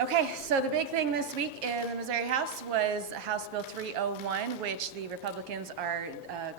Okay, so the big thing this week in the Missouri House was House Bill 301, which the Republicans are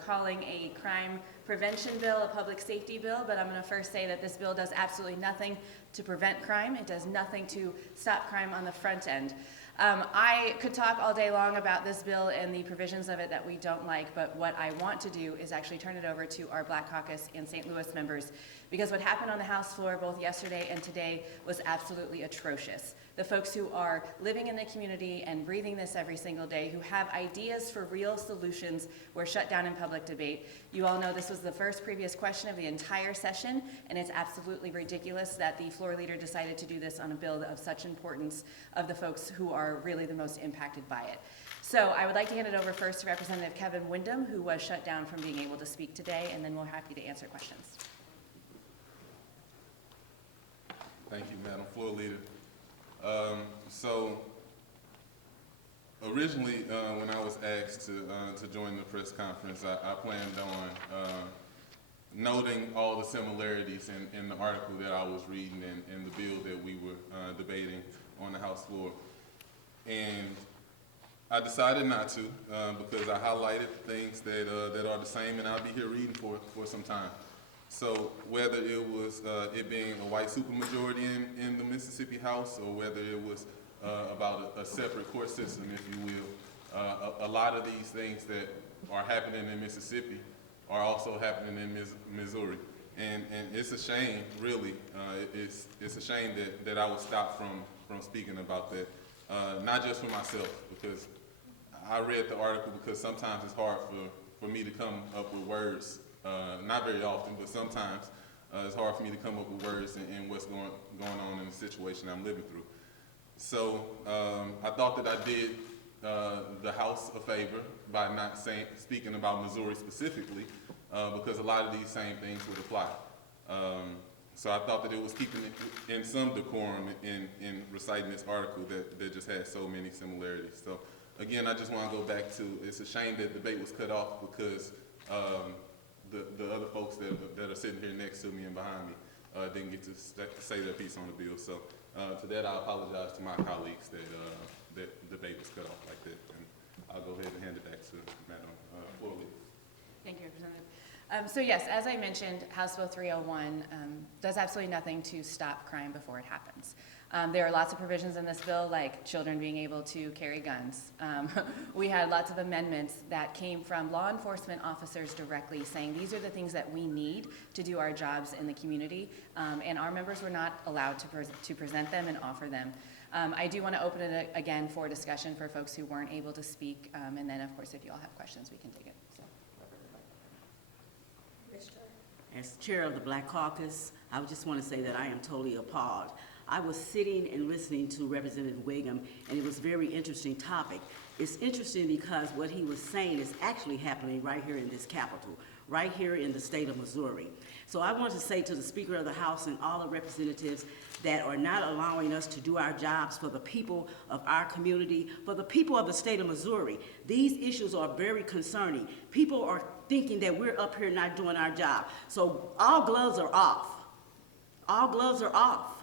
calling a crime prevention bill, a public safety bill, but I'm going to first say that this bill does absolutely nothing to prevent crime. It does nothing to stop crime on the front end. I could talk all day long about this bill and the provisions of it that we don't like, but what I want to do is actually turn it over to our Black Caucus and St. Louis members, because what happened on the House floor both yesterday and today was absolutely atrocious. The folks who are living in the community and breathing this every single day, who have ideas for real solutions, were shut down in public debate. You all know this was the first previous question of the entire session, and it's absolutely ridiculous that the floor leader decided to do this on a bill of such importance of the folks who are really the most impacted by it. So I would like to hand it over first to Representative Kevin Windham, who was shut down from being able to speak today, and then we're happy to answer questions. Thank you, Madam Floor Leader. So originally, when I was asked to join the press conference, I planned on noting all the similarities in the article that I was reading and the bill that we were debating on the House floor. And I decided not to because I highlighted things that are the same, and I'll be here reading for some time. So whether it was it being a white supermajority in the Mississippi House, or whether it was about a separate court system, if you will, a lot of these things that are happening in Mississippi are also happening in Missouri. And it's a shame, really, it's a shame that I was stopped from speaking about that, not just for myself, because I read the article because sometimes it's hard for me to come up with words. Not very often, but sometimes it's hard for me to come up with words in what's going on in the situation I'm living through. So I thought that I did the House a favor by not speaking about Missouri specifically, because a lot of these same things would apply. So I thought that it was keeping it in some decorum in reciting this article that just has so many similarities. So again, I just want to go back to, it's a shame that the debate was cut off because the other folks that are sitting here next to me and behind me didn't get to say their piece on the bill. So to that, I apologize to my colleagues that the debate was cut off like that. And I'll go ahead and hand it back to Madam Floor Leader. Thank you, Representative. So yes, as I mentioned, House Bill 301 does absolutely nothing to stop crime before it happens. There are lots of provisions in this bill, like children being able to carry guns. We had lots of amendments that came from law enforcement officers directly saying these are the things that we need to do our jobs in the community, and our members were not allowed to present them and offer them. I do want to open it again for discussion for folks who weren't able to speak, and then of course if you all have questions we can take it. So. As chair of the Black Caucus, I just want to say that I am totally appalled. I was sitting and listening to Representative Wiggum, and it was a very interesting topic. It's interesting because what he was saying is actually happening right here in this Capitol, right here in the state of Missouri. So I want to say to the Speaker of the House and all the representatives that are not allowing us to do our jobs for the people of our community, for the people of the state of Missouri. These issues are very concerning. People are thinking that we're up here not doing our job. So all gloves are off. All gloves are off.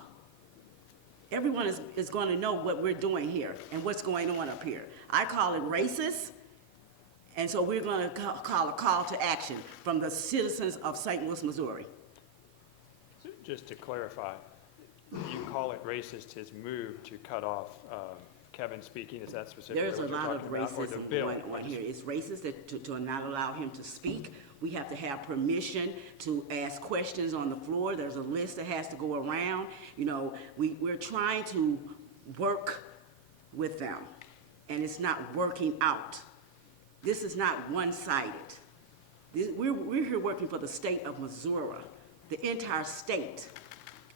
Everyone is going to know what we're doing here and what's going on up here. I call it racist, and so we're going to call a call to action from the citizens of St. Louis, Missouri. Just to clarify, you call it racist, his move to cut off Kevin speaking, is that specifically There's what a you're lot of talking about, or the racism bill? going on here. It's racist to not allow him to speak. We have to have permission to ask questions on the floor. There's a list that has to go around. You know, we're trying to work with them, and it's not working out. This is not one-sided. We're here working for the state of Missouri, the entire state,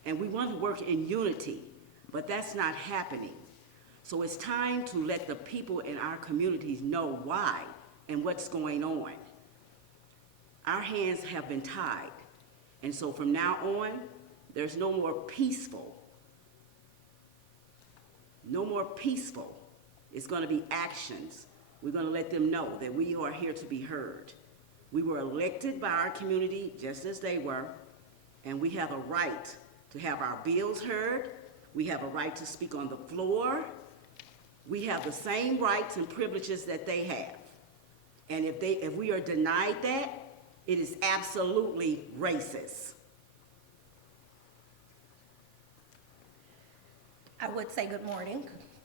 and we want to work in unity, but that's not happening. So it's time to let the people in our communities know why and what's going on. Our hands have been tied, and so from now on, there's no more peaceful. No more peaceful. It's going to be actions. We're going to let them know that we are here to be heard. We were elected by our community just as they were, and we have a right to have our bills heard, We have a right to speak on the floor. We have the same rights and privileges that they have. And if we are denied that, it is absolutely racist. I would say good morning,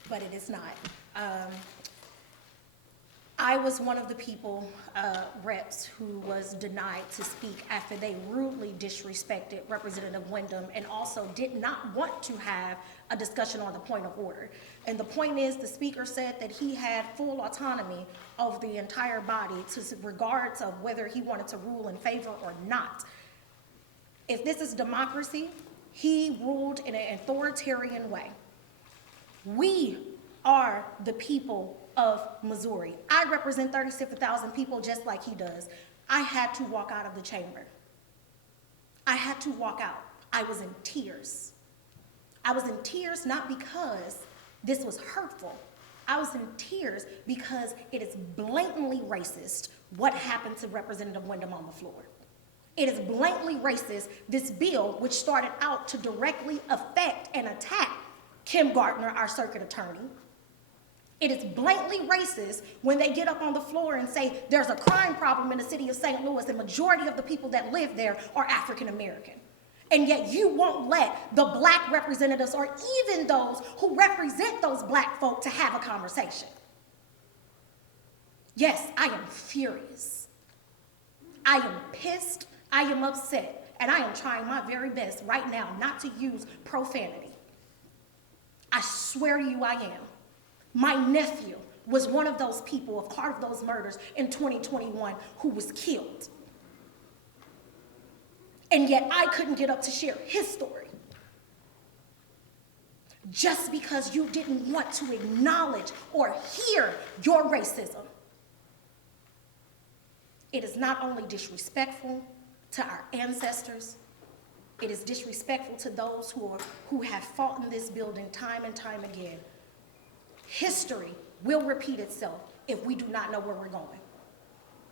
but it is not. I was one of the people, reps, who was denied to speak after they rudely disrespected Representative Wyndham and also did not want to have a discussion on the point of order. And the point is, the speaker said that he had full autonomy over the entire body to regards of whether he wanted to rule in favor or not. If this is democracy, he ruled in an authoritarian way. We are the people of Missouri. I represent 37,000 people just like he does. I had to walk out of the chamber. I had to walk out. I was in tears. I was in tears not because this was hurtful. I was in tears because it is blatantly racist what happened to Representative Wyndham on the floor. It is blatantly racist, this bill, which started out to directly affect and attack Kim Gardner, our circuit attorney. It is blatantly racist when they get up on the floor and say there's a crime problem in the city of St. Louis and majority of the people that live there are African American. And yet you won't let the black representatives or even those who represent those black folk to have a conversation. Yes, I am furious. I am pissed. I am upset. And I am trying my very best right now not to use profanity. I swear to you I am. My nephew was one of those people, a part of those murders in 2021 who was killed. And yet I couldn't get up to share his story. Just because you didn't want to acknowledge or hear your racism. It is not only disrespectful to our ancestors, it is disrespectful to those who have fought in this building time and time again. History will repeat itself if we do not know where we're going.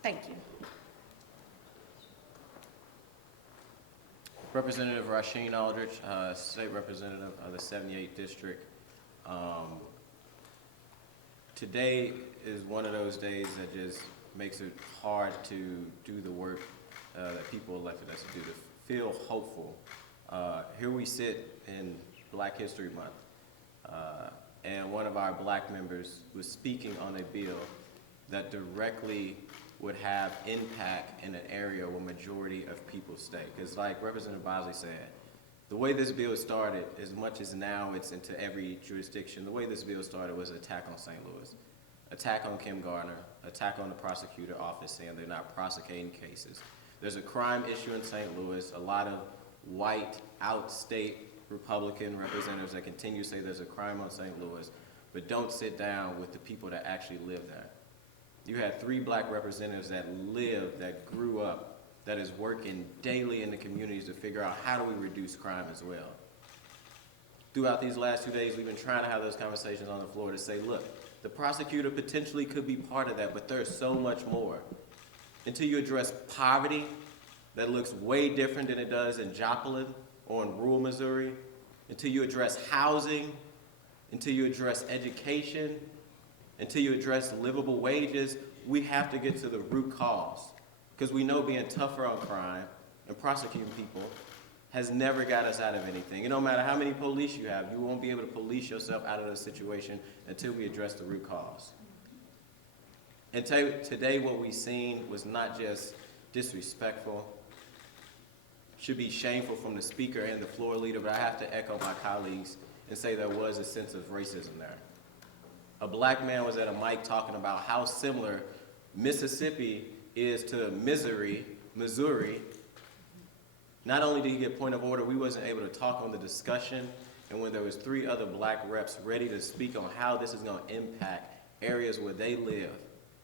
Thank you. Representative Rasheen Aldridge, State Representative of the 78th District. Today is one of those days that just makes it hard to do the work that people elected us to do, to feel hopeful. Here we sit in Black History Month, and one of our black members was speaking on a bill that directly would have impact in an area where majority of people stay. Because like Representative Bosley said, the way this bill started, as much as now it's into every jurisdiction, the way this bill started was an attack on St. Louis. Attack on Kim Gardner, attack on the prosecutor office saying they're not prosecuting cases. There's a crime issue in St. Louis, a lot of white, outstate Republican representatives that continue to say there's a crime on St. Louis, but don't sit down with the people that actually live there. You had 3 black representatives that live, that grew up, that is working daily in the communities to figure out how do we reduce crime as well. Throughout these last 2 days, we've been trying to have those conversations on the floor to say, look, the prosecutor potentially could be part of that, but there's so much more. Until you address poverty, that looks way different than it does in Joplin or in rural Missouri, until you address housing, until you address education, until you address livable wages, we have to get to the root cause. Because we know being tougher on crime and prosecuting people has never got us out of anything. It don't matter how many police you have, you won't be able to police yourself out of the situation until we address the root cause. And today what we've seen was not just disrespectful, should be shameful from the speaker and the floor leader, but I have to echo my colleagues and say there was a sense of racism there. A black man was at a mic talking about how similar Mississippi is to Missouri. Not only did he get point of order, we wasn't able to talk on the discussion, and when there was 3 other black reps ready to speak on how this is going to impact areas where they live.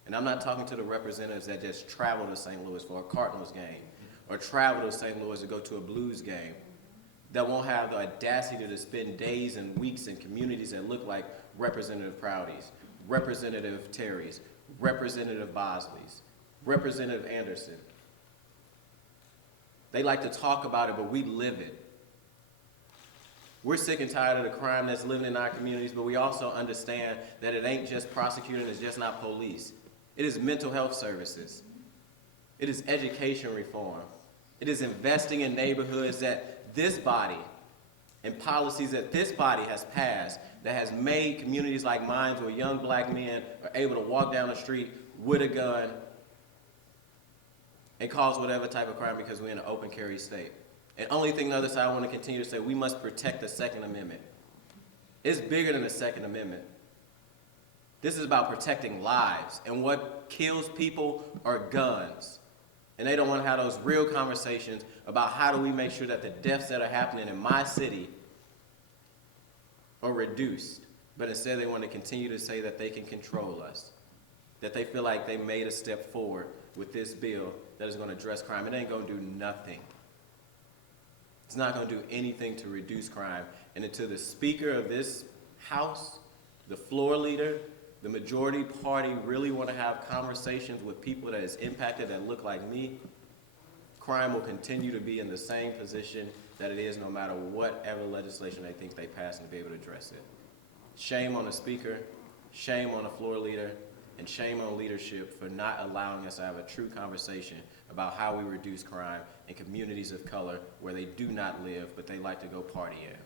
And I'm not talking to the representatives that just travel to St. Louis for a Cardinals game or travel to St. Louis to go to a Blues game, that won't have the audacity to spend days and weeks in communities that look like Representative Proudy's, Representative Terry's, Representative Bosley's, Representative Anderson. They like to talk about it, but we live it. We're sick and tired of the crime that's living in our communities, but we also understand that it ain't just prosecuting, it's just not police. It is mental health services. It is education reform. It is investing in neighborhoods that this body and policies that this body has passed that has made communities like mine where young black men are able to walk down the street with a gun and cause whatever type of crime because we're in an open carry state. And only thing the other side want to continue to say, we must protect the Second Amendment. It's bigger than the Second Amendment. This is about protecting lives, and what kills people are guns. And they don't want to have those real conversations about how do we make sure that the deaths that are happening in my city are reduced. But instead they want to continue to say that they can control us, that they feel like they made a step forward with this bill that is going to address crime. It ain't going to do nothing. It's not going to do anything to reduce crime. And until the Speaker of this House, the floor leader, the majority party really want to have conversations with people that is impacted that look like me, crime will continue to be in the same position that it is no matter whatever legislation they think they pass and be able to address it. Shame on the Speaker, shame on the floor leader, and shame on leadership for not allowing us to have a true conversation about how we reduce crime in communities of color where they do not live, but they like to go party in.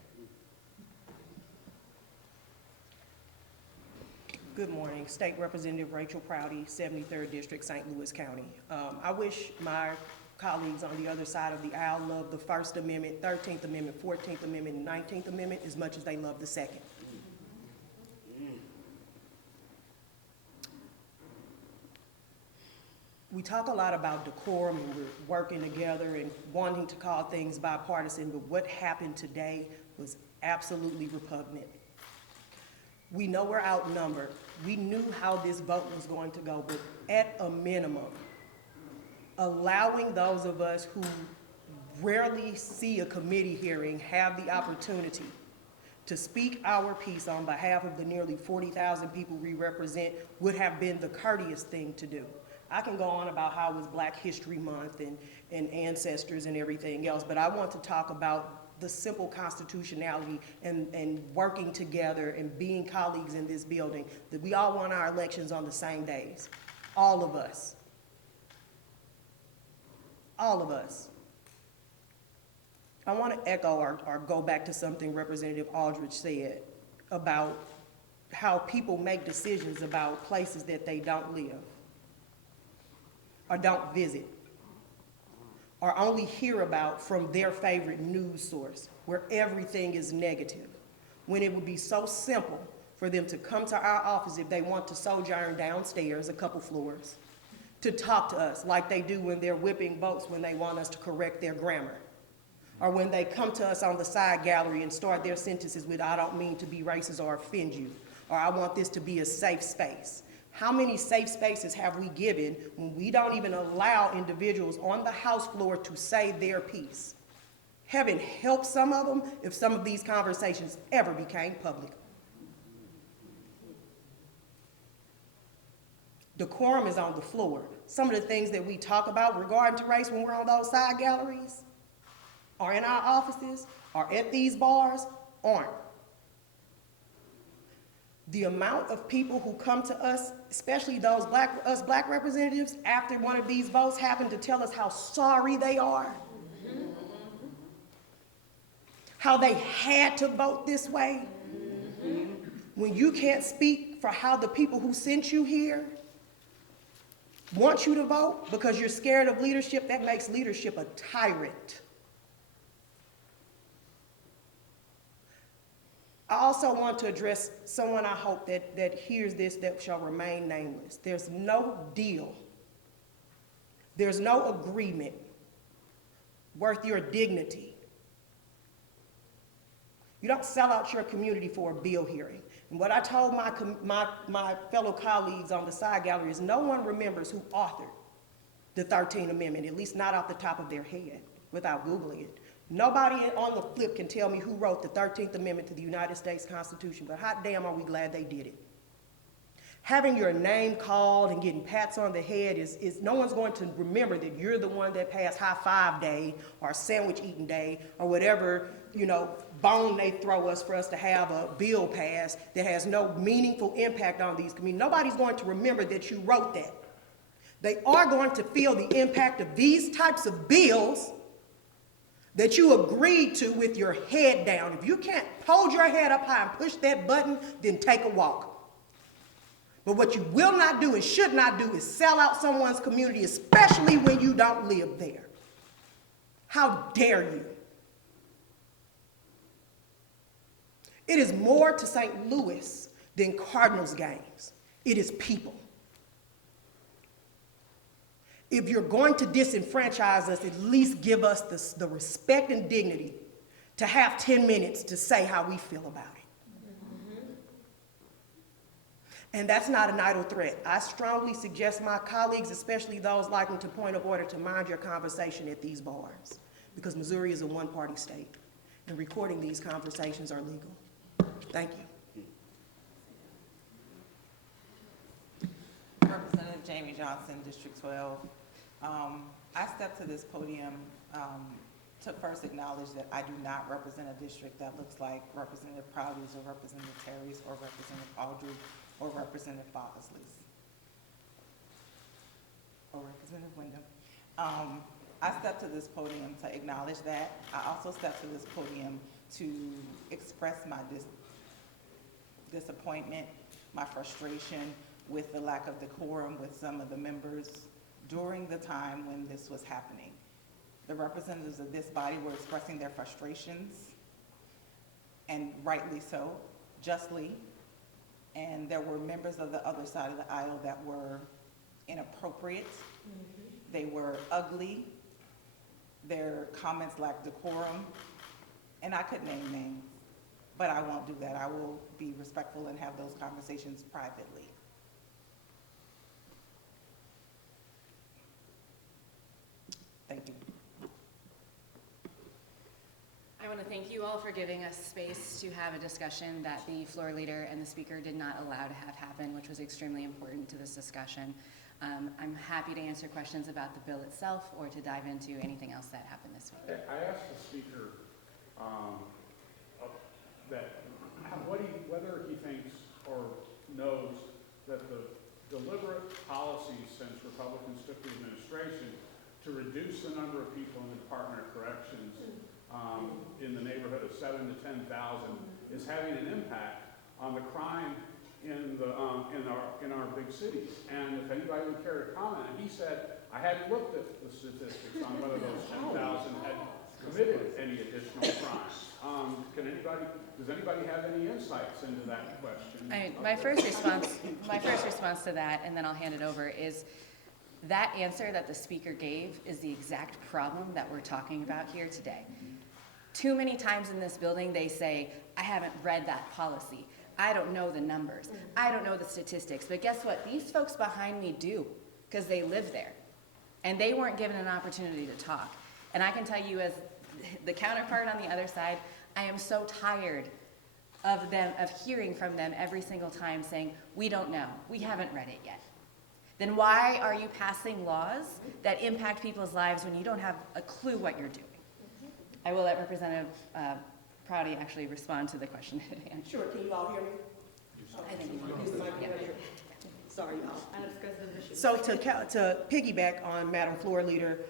Good morning. State Representative Rachel Prouty, 73rd District, St. Louis County. I wish my colleagues on the other side of the aisle loved the First Amendment, 13th Amendment, 14th Amendment, and 19th Amendment as much as they love the Second. We talk a lot about decorum and we're working together and wanting to call things bipartisan, but what happened today was absolutely repugnant. We know we're outnumbered. We knew how this vote was going to go, but at a minimum, allowing those of us who rarely see a committee hearing have the opportunity to speak our piece on behalf of the nearly 40,000 people we represent would have been the courteous thing to do. I can go on about how it was Black History Month and ancestors and everything else, but I want to talk about the simple constitutionality and working together and being colleagues in this building, that we all want our elections on the same days. All of us. All of us. I want to echo or go back to something Representative Aldridge said about how people make decisions about places that they don't live or don't visit, or only hear about from their favorite news source, where everything is negative, when it would be so simple for them to come to our office if they want to sojourn downstairs a couple floors, to talk to us like they do when they're whipping votes when they want us to correct their grammar, or when they come to us on the side gallery and start their sentences with, "I don't mean to be racist or offend you," or "I want this to be a safe space." How many safe spaces have we given when we don't even allow individuals on the House floor to say their piece? Heaven help some of them if some of these conversations ever became public. Decorum is on the floor. Some of the things that we talk about regarding to race when we're on those side galleries, or in our offices, or at these bars, aren't. The amount of people who come to us, especially those us black representatives, after one of these votes happen to tell us how sorry they are, how they had to vote this way, when you can't speak for how the people who sent you here want you to vote because you're scared of leadership, that makes leadership a tyrant. I also want to address someone I hope that hears this that shall remain nameless. There's no deal, there's no agreement worth your dignity. You don't sell out your community for a bill hearing. And what I told my fellow colleagues on the side gallery is no one remembers who authored the 13th Amendment, at least not off the top of their head, without Googling it. Nobody on the flip can tell me who wrote the 13th Amendment to the United States Constitution, but hot damn are we glad they did it. Having your name called and getting pats on the head is no one's going to remember that you're the one that passed high five day or sandwich eating day or whatever, bone they throw us for us to have a bill passed that has no meaningful impact on these communities. Nobody's going to remember that you wrote that. They are going to feel the impact of these types of bills that you agreed to with your head down. If you can't hold your head up high and push that button, then take a walk. But what you will not do and should not do is sell out someone's community, especially when you don't live there. How dare you? It is more to St. Louis than Cardinals games. It is people. If you're going to disenfranchise us, at least give us the respect and dignity to have 10 minutes to say how we feel about it. And that's not an idle threat. I strongly suggest my colleagues, especially those liking to point of order, to mind your conversation at these bars, because Missouri is a one-party state, and recording these conversations are legal. Thank you. Representative Jamie Johnson, District 12. I stepped to this podium to first acknowledge that I do not represent a district that looks like Representative Prouty's or Representative Terry's or Representative Aldridge or Representative Bosley's or Representative Wyndham. I stepped to this podium to acknowledge that. I also stepped to this podium to express my disappointment, my frustration with the lack of decorum with some of the members during the time when this was happening. The representatives of this body were expressing their frustrations, and rightly so, justly, and there were members of the other side of the aisle that were inappropriate. They were ugly. Their comments lacked decorum, and I could name names, but I won't do that. I will be respectful and have those conversations privately. Thank you. I want to thank you all for giving us space to have a discussion that the floor leader and the speaker did not allow to have happen, which was extremely important to this discussion. I'm happy to answer questions about the bill itself or to dive into anything else that happened this week. I asked the speaker whether he thinks or knows that the deliberate policies since Republicans took the administration to reduce the number of people in the Department of Corrections in the neighborhood of 7,000 to 10,000 is having an impact on the crime in our big cities. And if anybody would care to comment, and he said, I hadn't looked at the statistics on whether those 10,000 had committed any additional crimes. Does anybody have any insights into that question? My first response to that, and then I'll hand it over, is that answer that the speaker gave is the exact problem that we're talking about here today. Too many times in this building, they say, I haven't read that policy. I don't know the numbers. I don't know the statistics. But guess what? These folks behind me do, because they live there. And they weren't given an opportunity to talk. And I can tell you, as the counterpart on the other side, I am so tired of hearing from them every single time saying, we don't know, we haven't read it yet. Then why are you passing laws that impact people's lives when you don't have a clue what you're doing? I will let Representative Prouty actually respond to the question at hand. Sure, can you all hear me? I think you Use the mic yeah. right here. Sorry, y'all. So to piggyback on Madam Floor Leader,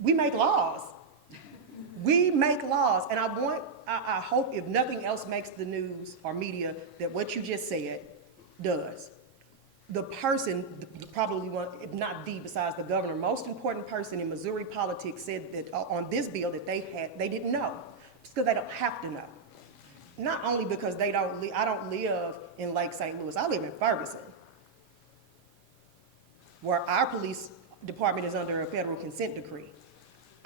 we make laws. We make laws, and I hope if nothing else makes the news or media, that what you just said does. The person, probably one, if not the, besides the governor, most important person in Missouri politics said that on this bill that they didn't know. It's because they don't have to know. Not only because I don't live in Lake St. Louis, I live in Ferguson, where our police department is under a federal consent decree.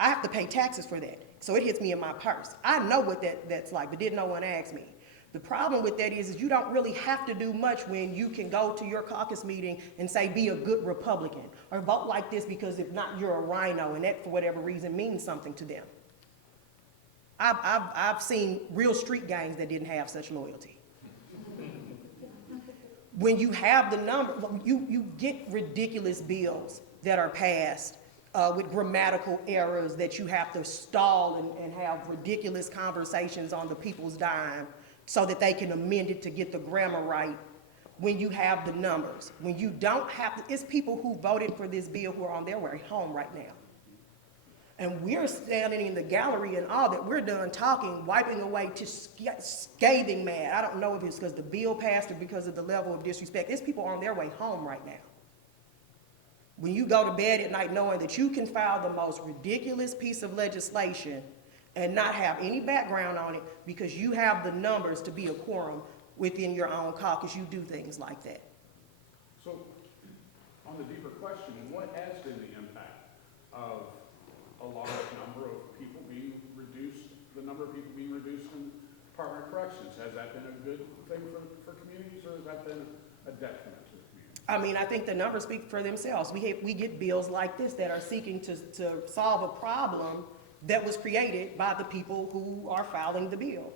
I have to pay taxes for that, so it hits me in my purse. I know what that's like, but didn't no one ask me. The problem with that is you don't really have to do much when you can go to your caucus meeting and say, be a good Republican, or vote like this because if not, you're a rhino, and that, for whatever reason, means something to them. I've seen real street gangs that didn't have such loyalty. when you have the number, you get ridiculous bills that are passed with grammatical errors that you have to stall and have ridiculous conversations on the people's dime so that they can amend it to get the grammar right. When you have the numbers, when you don't have, it's people who voted for this bill who are on their way home right now. And we're standing in the gallery and all that, we're done talking, wiping away just scathing mad. I don't know if it's because the bill passed or because of the level of disrespect. It's people on their way home right now. When you go to bed at night knowing that you can file the most ridiculous piece of legislation and not have any background on it because you have the numbers to be a quorum within your own caucus, you do things like that. So, on the deeper question, what has been the impact of a large number of people being reduced, the number of people being reduced in Department of Corrections? Has that been a good thing for communities, or has that been a detriment to the community? I mean, I think the numbers speak for themselves. We get bills like this that are seeking to solve a problem that was created by the people who are filing the bill,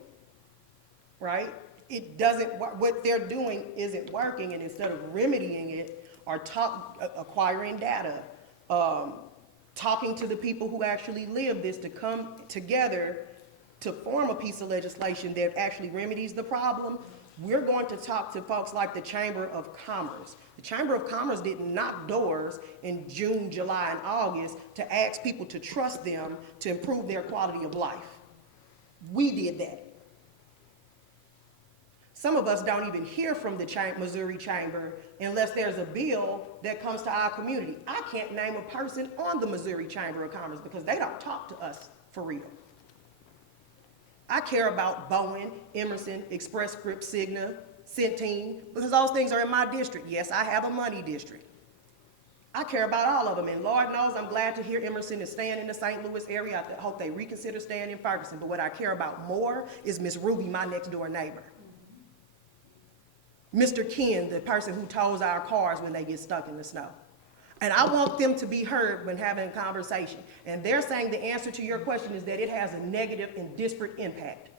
right? It doesn't, what they're doing isn't working, and instead of remedying it or acquiring data, talking to the people who actually live this to come together to form a piece of legislation that actually remedies the problem, we're going to talk to folks like the Chamber of Commerce. The Chamber of Commerce didn't knock doors in June, July, and August to ask people to trust them to improve their quality of life. We did that. Some of us don't even hear from the Missouri Chamber unless there's a bill that comes to our community. I can't name a person on the Missouri Chamber of Commerce because they don't talk to us for real. I care about Bowen, Emerson, Express Scripts, Cigna, Centene, because those things are in my district. Yes, I have a money district. I care about all of them, and Lord knows I'm glad to hear Emerson is staying in the St. Louis area. I hope they reconsider staying in Ferguson, but what I care about more is Miss Ruby, my next door neighbor. Mr. Ken, the person who tows our cars when they get stuck in the snow. And I want them to be heard when having a conversation. And they're saying the answer to your question is that it has a negative and disparate impact.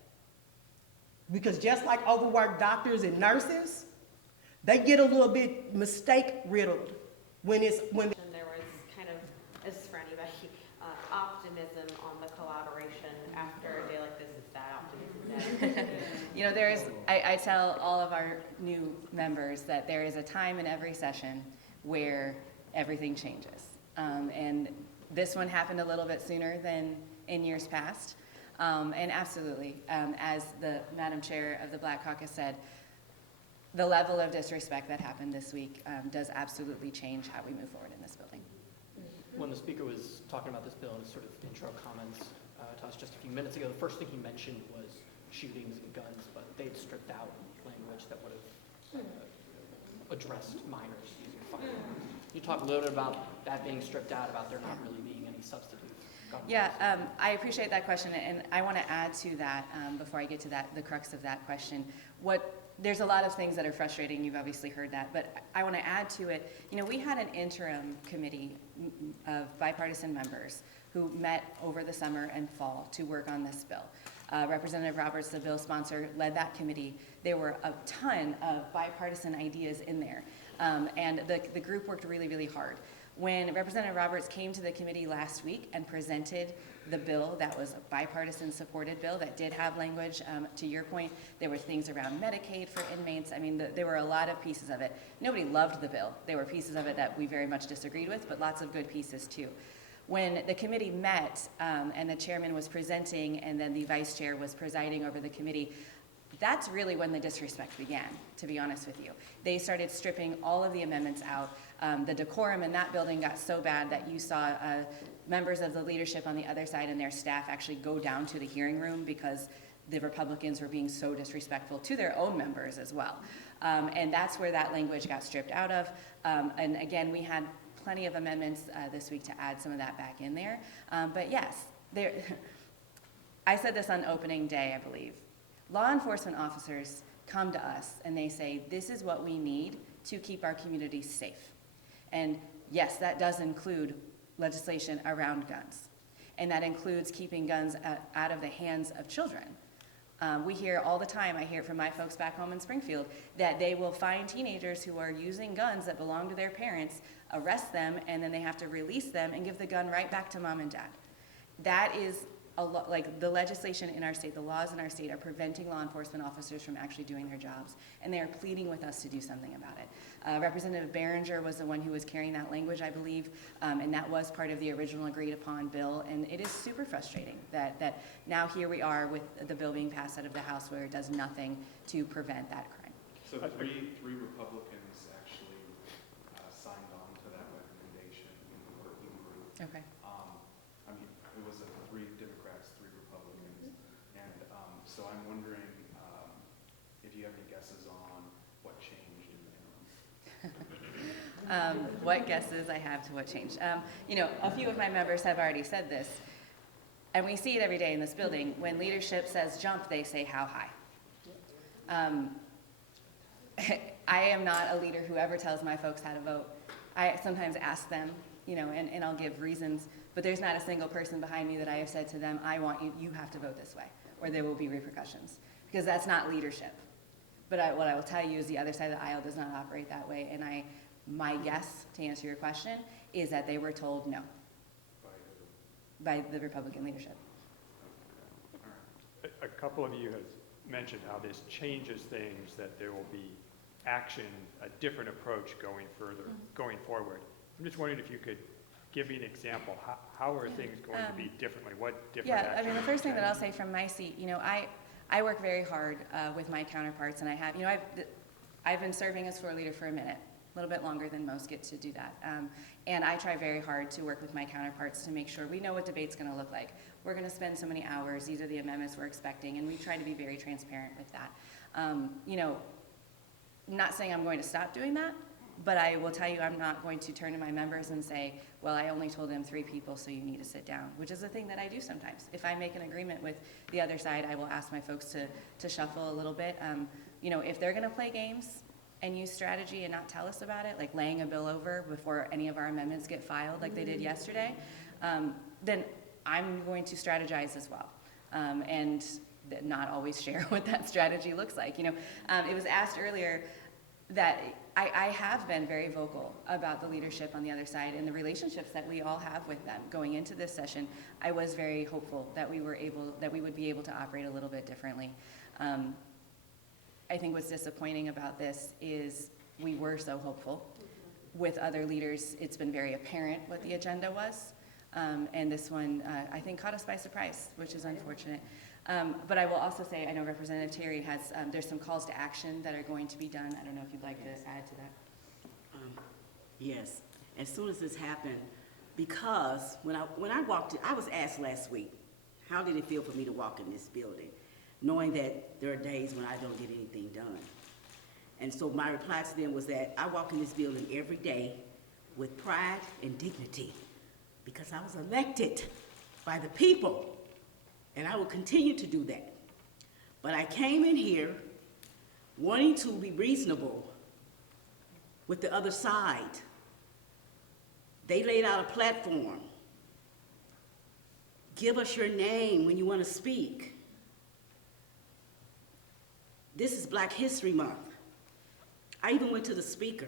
Because just like overworked doctors and nurses, they get a little bit mistake riddled when There was kind of, this is for anybody, optimism on the collaboration after a day like this. Is that optimism dead? You know, I tell all of our new members that there is a time in every session where everything changes. And this one happened a little bit sooner than in years past. And absolutely, as the Madam Chair of the Black Caucus said, the level of disrespect that happened this week does absolutely change how we move forward in this building. When the speaker was talking about this bill in his sort of intro comments to us just a few minutes ago, the first thing he mentioned was shootings and guns, but they'd stripped out language that would have addressed minors using firearms. You talk a little bit about that being stripped out, about there not really being any substitute. Yeah, I appreciate that question, and I want to add to that before I get to that, the crux of that question. There's a lot of things that are frustrating. You've obviously heard that, but I want to add to it. You know, we had an interim committee of bipartisan members who met over the summer and fall to work on this bill. Representative Roberts, the bill sponsor, led that committee. There were a ton of bipartisan ideas in there, and the group worked really, really hard. When Representative Roberts came to the committee last week and presented the bill that was a bipartisan supported bill that did have language, to your point, there were things around Medicaid for inmates. I mean, there were a lot of pieces of it. Nobody loved the bill. There were pieces of it that we very much disagreed with, but lots of good pieces too. When the committee met and the chairman was presenting and then the vice chair was presiding over the committee, that's really when the disrespect began, to be honest with you. They started stripping all of the amendments out. The decorum in that building got so bad that you saw members of the leadership on the other side and their staff actually go down to the hearing room because the Republicans were being so disrespectful to their own members as well. And that's where that language got stripped out of. And again, we had plenty of amendments this week to add some of that back in there. But yes, I said this on opening day, I believe. Law enforcement officers come to us and they say, this is what we need to keep our communities safe. And yes, that does include legislation around guns. And that includes keeping guns out of the hands of children. We hear all the time, I hear it from my folks back home in Springfield, that they will find teenagers who are using guns that belong to their parents, arrest them, and then they have to release them and give the gun right back to mom and dad. That is like the legislation in our state, the laws in our state are preventing law enforcement officers from actually doing their jobs, and they are pleading with us to do something about it. Representative Behringer was the one who was carrying that language, I believe, and that was part of the original agreed upon bill, and it is super frustrating that now here we are with the bill being passed out of the House where it does nothing to prevent that crime. So three Republicans actually signed on to that recommendation in the working group. Okay. I mean, it was 3 Democrats, 3 Republicans, and so I'm wondering if you have any guesses on what changed in the interim. What guesses I have to what changed? You know, a few of my members have already said this, and we see it every day in this building. When leadership says jump, they say how high. I am not a leader who ever tells my folks how to vote. I sometimes ask them, you know, and I'll give reasons, but there's not a single person behind me that I have said to them, I want you, you have to vote this way, or there will be repercussions, because that's not leadership. But what I will tell you is the other side of the aisle does not operate that way, and my guess, to answer your question, is that they were told no by the Republican leadership. A couple of you have mentioned how this changes things, that there will be action, a different approach going forward. I'm just wondering if you could give me an example. How are things going to be differently? What different Yeah, action? I mean, the first thing that I'll say from my seat, you know, I work very hard with my counterparts, and I have, you know, I've been serving as floor leader for a minute, a little bit longer than most get to do that. And I try very hard to work with my counterparts to make sure we know what debate's gonna look like. We're gonna spend so many hours, these are the amendments we're expecting, and we try to be very transparent with that. You know, not saying I'm going to stop doing that, but I will tell you I'm not going to turn to my members and say, well, I only told them 3 people, so you need to sit down, which is a thing that I do sometimes. If I make an agreement with the other side, I will ask my folks to shuffle a little bit. You know, if they're gonna play games and use strategy and not tell us about it, like laying a bill over before any of our amendments get filed like they did yesterday, then I'm going to strategize as well. And not always share what that strategy looks like. You know, it was asked earlier that I have been very vocal about the leadership on the other side and the relationships that we all have with them. Going into this session, I was very hopeful that we would be able to operate a little bit differently. I think what's disappointing about this is we were so hopeful. With other leaders, it's been very apparent what the agenda was. And this one, I think, caught us by surprise, which is unfortunate. But I will also say, I know Representative Terry has, there's some calls to action that are going to be done. I don't know if you'd like to add to that. Yes, as soon as this happened, because when I walked in, I was asked last week, how did it feel for me to walk in this building, knowing that there are days when I don't get anything done. And so my reply to them was that I walk in this building every day with pride and dignity because I was elected by the people, and I will continue to do that. But I came in here wanting to be reasonable with the other side. They laid out a platform. Give us your name when you want to speak. This is Black History Month. I even went to the speaker.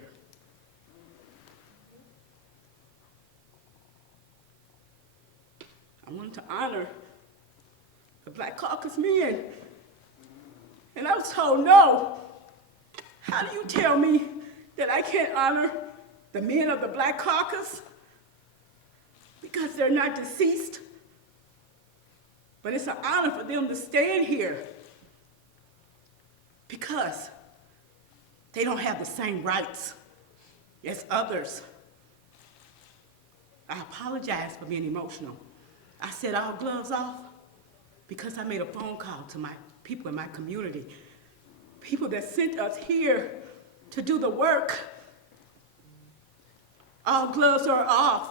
I wanted to honor the Black Caucus men. And I was told, no. How do you tell me that I can't honor the men of the Black Caucus? Because they're not deceased. But it's an honor for them to stand here because they don't have the same rights as others. I apologize for being emotional. I said all gloves off because I made a phone call to my people in my community, people that sent us here to do the work. All gloves are off.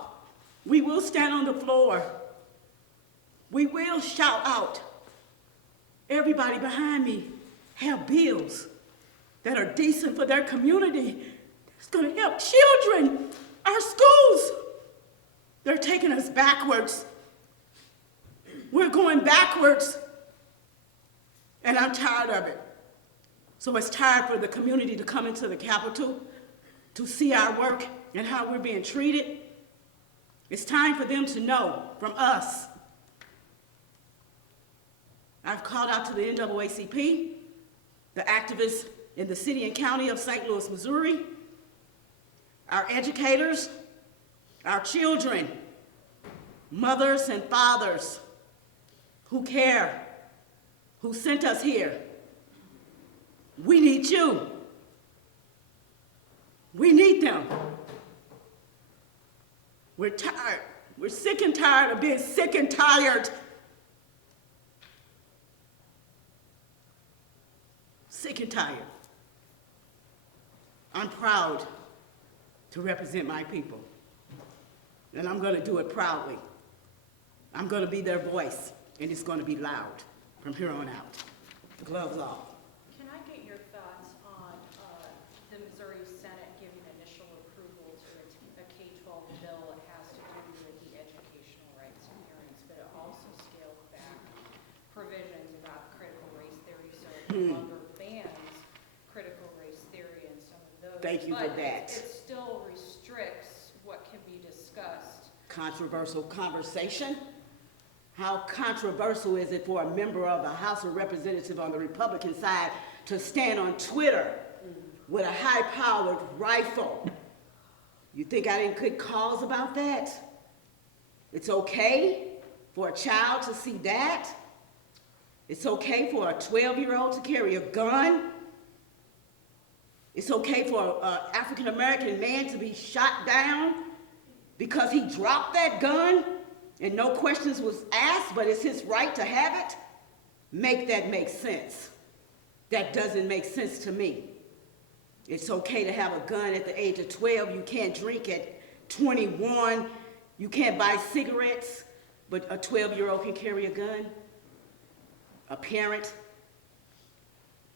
We will stand on the floor. We will shout out. Everybody behind me have bills that are decent for their community. It's gonna help children, our schools. They're taking us backwards. We're going backwards. And I'm tired of it. So it's time for the community to come into the Capitol to see our work and how we're being treated. It's time for them to know from us. I've called out to the NAACP, the activists in the city and county of St. Louis, Missouri, our educators, our children, mothers and fathers who care, who sent us here. We need you. We need them. We're tired. We're sick and tired of being sick and tired. Sick and tired. I'm proud to represent my people. And I'm going to do it proudly. I'm going to be their voice, and it's going to be loud from here on out. Gloves off. Can I get your thoughts on the Missouri Senate giving initial approval to a K-12 bill that has to do with the educational rights of parents, but it also scaled back provisions about critical race theory, so it no longer bans critical race theory and some of those. Thank you for that. It still restricts what can be discussed. Controversial conversation? How controversial is it for a member of the House of Representatives on the Republican side to stand on Twitter with a high-powered rifle? You think I didn't get calls about that? It's okay for a child to see that? It's okay for a 12-year-old to carry a gun? It's okay for an African-American man to be shot down because he dropped that gun and no questions was asked, but it's his right to have it? Make that make sense. That doesn't make sense to me. It's okay to have a gun at the age of 12. You can't drink at 21. You can't buy cigarettes, but a 12-year-old can carry a gun. A parent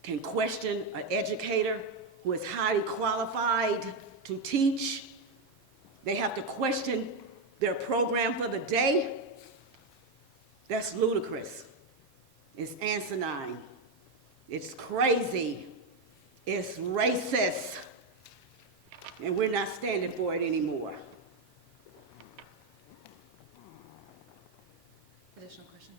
can question an educator who is highly qualified to teach. They have to question their program for the day. That's ludicrous. It's asinine. It's crazy. It's racist. And we're not standing for it anymore. Additional questions?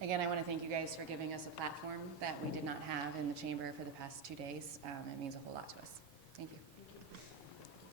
Again, I want to thank you guys for giving us a platform that we did not have in the chamber for the past 2 days. It means a whole lot to us.